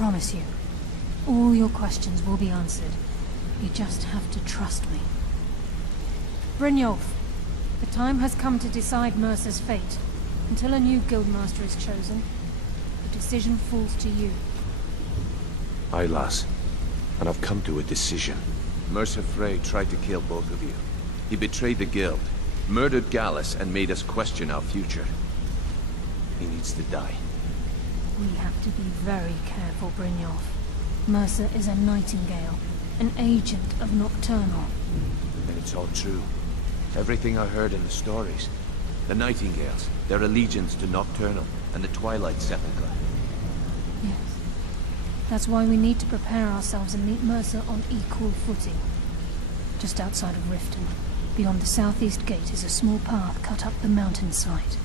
promise you, all your questions will be answered. You just have to trust me. Brynjolf, the time has come to decide Mercer's fate. Until a new guildmaster is chosen, the decision falls to you. Aye, lass. And I've come to a decision. Mercer Frey tried to kill both of you. He betrayed the guild, murdered Gallus, and made us question our future. He needs to die. We have to be very careful, Brynjolf. Mercer is a Nightingale, an agent of Nocturnal. And it's all true. Everything I heard in the stories. The Nightingales, their allegiance to Nocturnal, and the Twilight Sepulchre. Yes. That's why we need to prepare ourselves and meet Mercer on equal footing. Just outside of Riften, beyond the southeast gate, is a small path cut up the mountainside.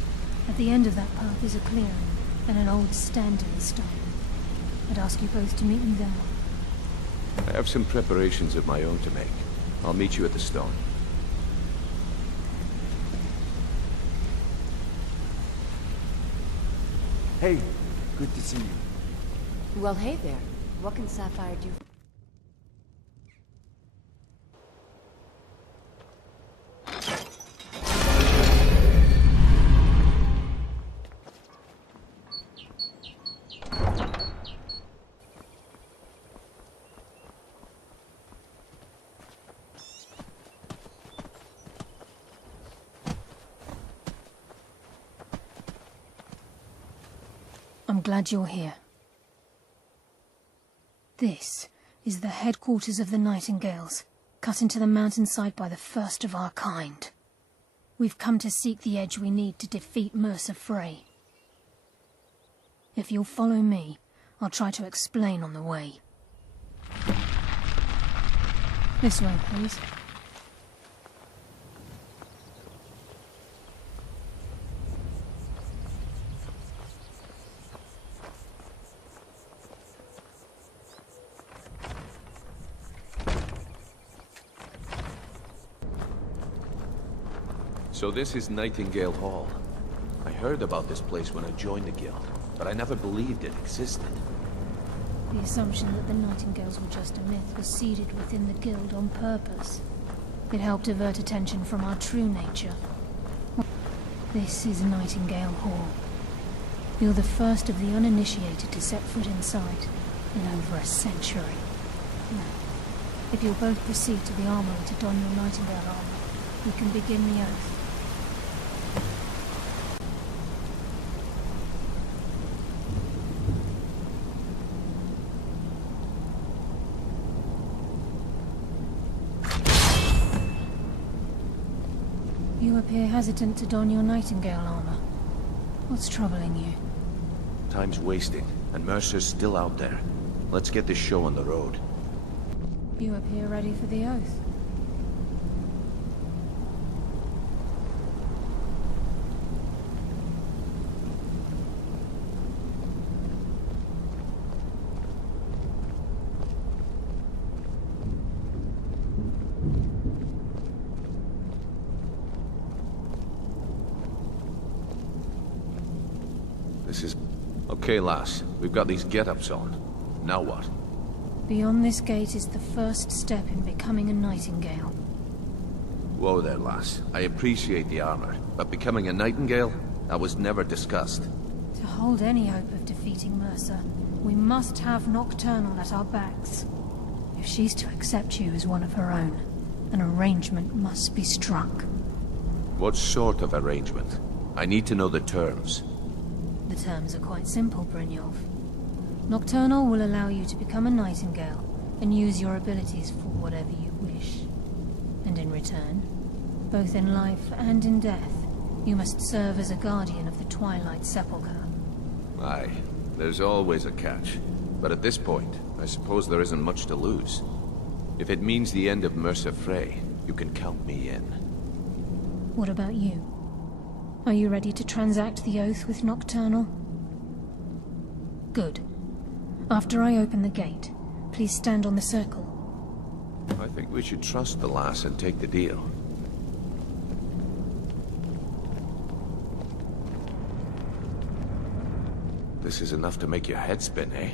At the end of that path is a clearing, and an old standing stone. I'd ask you both to meet me there. I have some preparations of my own to make. I'll meet you at the stone. Hey, good to see you. Well, hey there. What can Sapphire do? I'm glad you're here. This is the headquarters of the Nightingales, cut into the mountainside by the first of our kind. We've come to seek the edge we need to defeat Mercer Frey. If you'll follow me, I'll try to explain on the way. This way, please. So this is Nightingale Hall. I heard about this place when I joined the guild, but I never believed it existed. The assumption that the Nightingales were just a myth was seeded within the guild on purpose. It helped divert attention from our true nature. This is Nightingale Hall. You're the first of the uninitiated to set foot inside in over a century. Now, if you'll both proceed to the armory to don your Nightingale armor, we can begin the oath. You appear hesitant to don your Nightingale armor. What's troubling you? Time's wasting, and Mercer's still out there. Let's get this show on the road. You appear ready for the oath. This is... Okay, lass. We've got these get-ups on. Now what? Beyond this gate is the first step in becoming a Nightingale. Whoa there, lass. I appreciate the armor, but becoming a Nightingale? That was never discussed. To hold any hope of defeating Mercer, we must have Nocturnal at our backs. If she's to accept you as one of her own, an arrangement must be struck. What sort of arrangement? I need to know the terms. The terms are quite simple, Brynjolf. Nocturnal will allow you to become a Nightingale and use your abilities for whatever you wish. And in return, both in life and in death, you must serve as a guardian of the Twilight Sepulchre. Aye, there's always a catch. But at this point, I suppose there isn't much to lose. If it means the end of Mercer Frey, you can count me in. What about you? Are you ready to transact the oath with Nocturnal? Good. After I open the gate, please stand on the circle. I think we should trust the lass and take the deal. This is enough to make your head spin, eh?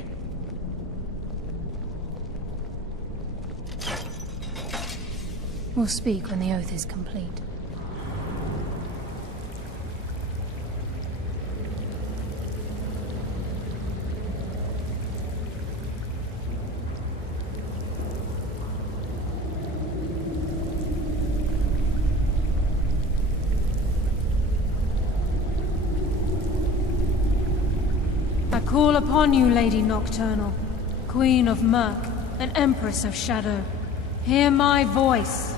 We'll speak when the oath is complete. I call upon you, Lady Nocturnal, Queen of Murk, and Empress of Shadow. Hear my voice.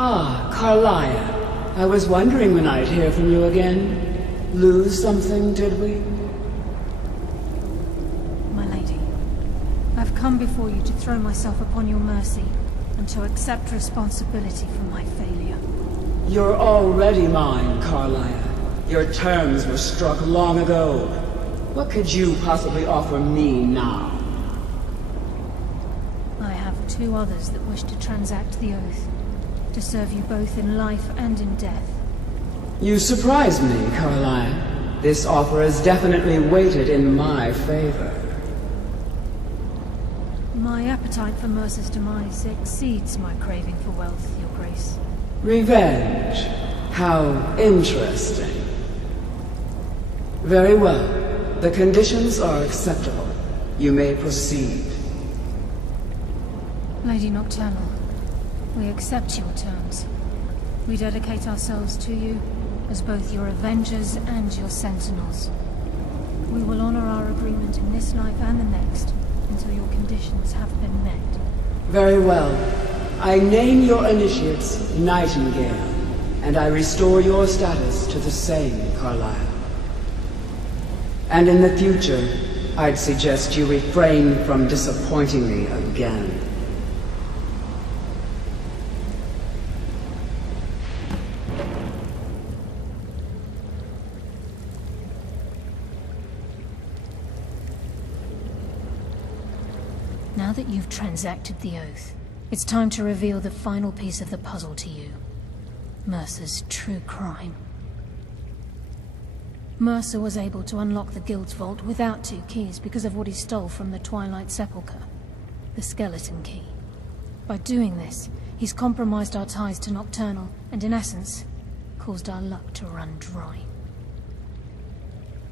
Ah, Carlia. I was wondering when I'd hear from you again. Lose something, did we? My lady, I've come before you to throw myself upon your mercy, and to accept responsibility for my failure. You're already mine, Carlia. Your terms were struck long ago. What could you possibly offer me now? I have two others that wish to transact the oath, to serve you both in life and in death. You surprise me, Carlia. This offer is definitely weighted in my favor. My appetite for Mercer's demise exceeds my craving for wealth, Your Grace. Revenge. How interesting. Very well. The conditions are acceptable. You may proceed. Lady Nocturnal, we accept your terms. We dedicate ourselves to you as both your avengers and your sentinels. We will honor our agreement in this life and the next until your conditions have been met. Very well. I name your initiates Nightingale, and I restore your status to the same, Carlisle. And in the future, I'd suggest you refrain from disappointing me again. Now that you've transacted the oath, it's time to reveal the final piece of the puzzle to you. Mercer's true crime. Mercer was able to unlock the Guild's vault without two keys because of what he stole from the Twilight Sepulchre, the skeleton key. By doing this, he's compromised our ties to Nocturnal, and in essence, caused our luck to run dry.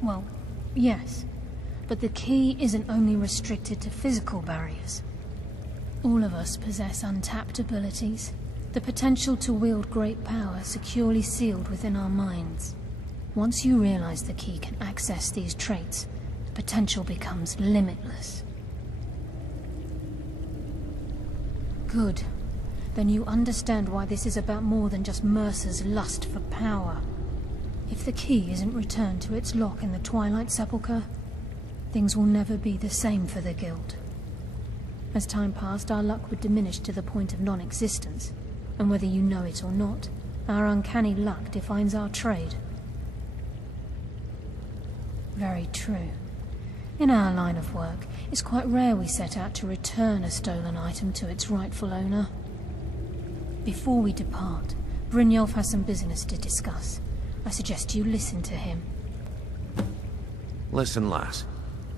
Well, yes, but the key isn't only restricted to physical barriers. All of us possess untapped abilities, the potential to wield great power securely sealed within our minds. Once you realize the key can access these traits, the potential becomes limitless. Good. Then you understand why this is about more than just Mercer's lust for power. If the key isn't returned to its lock in the Twilight Sepulchre, things will never be the same for the Guild. As time passed, our luck would diminish to the point of non-existence, and whether you know it or not, our uncanny luck defines our trade. Very true. In our line of work, it's quite rare we set out to return a stolen item to its rightful owner. Before we depart, Brynjolf has some business to discuss. I suggest you listen to him. Listen, lass.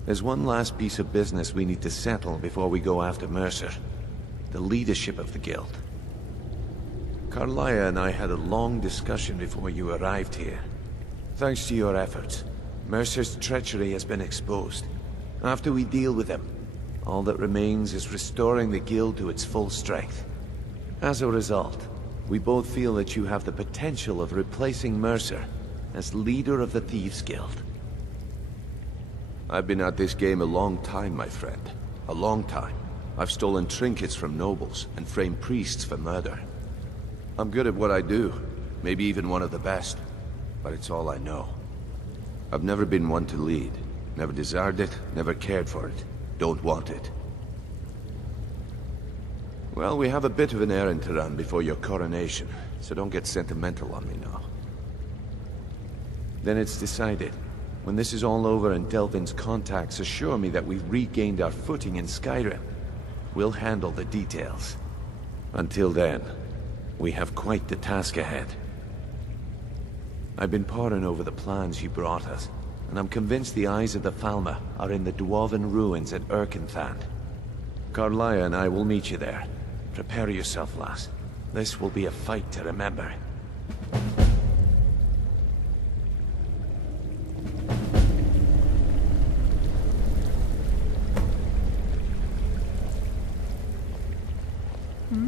There's one last piece of business we need to settle before we go after Mercer. The leadership of the Guild. Carlia and I had a long discussion before you arrived here. Thanks to your efforts, Mercer's treachery has been exposed. After we deal with him, all that remains is restoring the Guild to its full strength. As a result, we both feel that you have the potential of replacing Mercer as leader of the Thieves' Guild. I've been at this game a long time, my friend. A long time. I've stolen trinkets from nobles and framed priests for murder. I'm good at what I do, maybe even one of the best, but it's all I know. I've never been one to lead. Never desired it, never cared for it. Don't want it. Well, we have a bit of an errand to run before your coronation, so don't get sentimental on me now. Then it's decided. When this is all over and Delvin's contacts assure me that we've regained our footing in Skyrim, we'll handle the details. Until then, we have quite the task ahead. I've been poring over the plans you brought us, and I'm convinced the eyes of the Falmer are in the Dwarven ruins at Erkenthan. Carlia and I will meet you there. Prepare yourself, lass. This will be a fight to remember. Hmm?